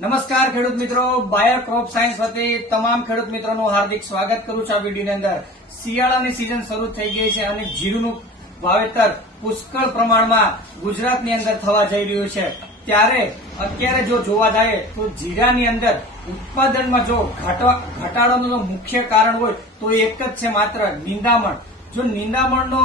નમસ્કાર ખેડૂત મિત્રો, બાયર ક્રોપ સાયન્સ વતી તમામ ખેડૂત મિત્રોનું હાર્દિક સ્વાગત કરું છું. આ વિડીયોની અંદર શિયાળાની સિઝન શરૂ થઈ ગઈ છે અને જીરુનું વાવેતર પુષ્કળ પ્રમાણમાં ગુજરાતની અંદર થવા જઈ રહ્યું છે. ત્યારે અત્યારે જો જોવા જાય તો જીરાની અંદર ઉત્પાદનમાં જો ઘટાડોનું મુખ્ય કારણ હોય તો એક જ છે, માત્ર નિંદામણ. જો નિંદામણનો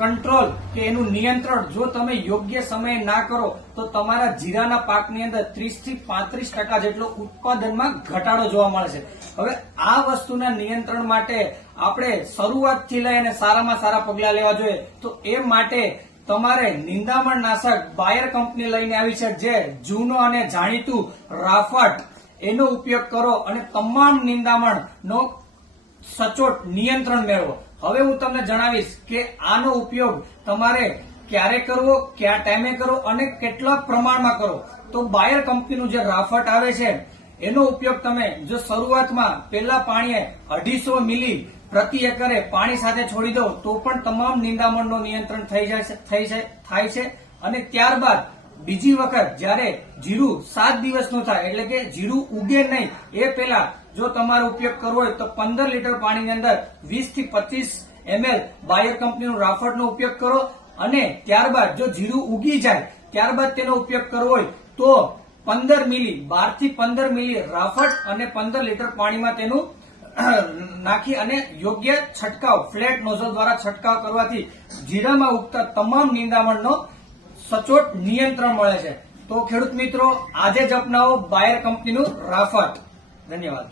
કંટ્રોલ કે એનું નિયંત્રણ જો તમે યોગ્ય સમયે ના કરો તો તમારા જીરાના પાકની અંદર 30 થી 35% જેટલો ઉત્પાદનમાં ઘટાડો જોવા મળે છે. હવે આ વસ્તુના નિયંત્રણ માટે આપણે શરૂઆતથી લઈ અને સારામાં સારા પગલા લેવા જોઈએ. તો એ માટે તમારે નિંદામણ નાશક બાયર કંપની લઈને આવી છે, જે જૂનો અને જાણીતું રાફટ, એનો ઉપયોગ કરો અને તમામ નિંદામણનો સચોટ નિયંત્રણ મેળવો. હવે હું તમને જણાવીશ કે આનો ઉપયોગ તમારે ક્યારે કરવો, કયા ટાઈમે કરવો અને કેટલા પ્રમાણમાં કરો. તો બાયર કંપનીનું જે રાફટ આવે છે એનો ઉપયોગ તમે જો શરૂઆતમાં પહેલા પાણીએ 250 મિલી પ્રતિ એકરે પાણી સાથે છોડી દો તો પણ તમામ નિંદામણનું નિયંત્રણ થાય છે. અને ત્યારબાદ બીજી વખત જયારે જીરું 7 દિવસનું થાય, એટલે કે જીરું ઉગે નહીં એ પહેલા જો તમારો ઉપયોગ કરવો હોય તો 15 લીટર પાણીની અંદર 20 થી 25 ml બાયર કંપનીનું રાફટનો ઉપયોગ કરો. અને ત્યારબાદ જો જીરું ઉગી જાય ત્યારબાદ તેનો ઉપયોગ કરવો હોય તો 15 મિલી 12 થી 15 મિલી રાફટ અને 15 લીટર પાણીમાં તેનું નાખી અને યોગ્ય છંટકાવ ફ્લેટ નોઝલ દ્વારા છંટકાવ કરવાથી જીરામાં ઉગતા તમામ નિંદામણનો સચોટ નિયંત્રણ મળે છે. તો ખેડૂત મિત્રો, આજે જ અપનાવો બાયર કંપનીનું રાફટ. ધન્યવાદ.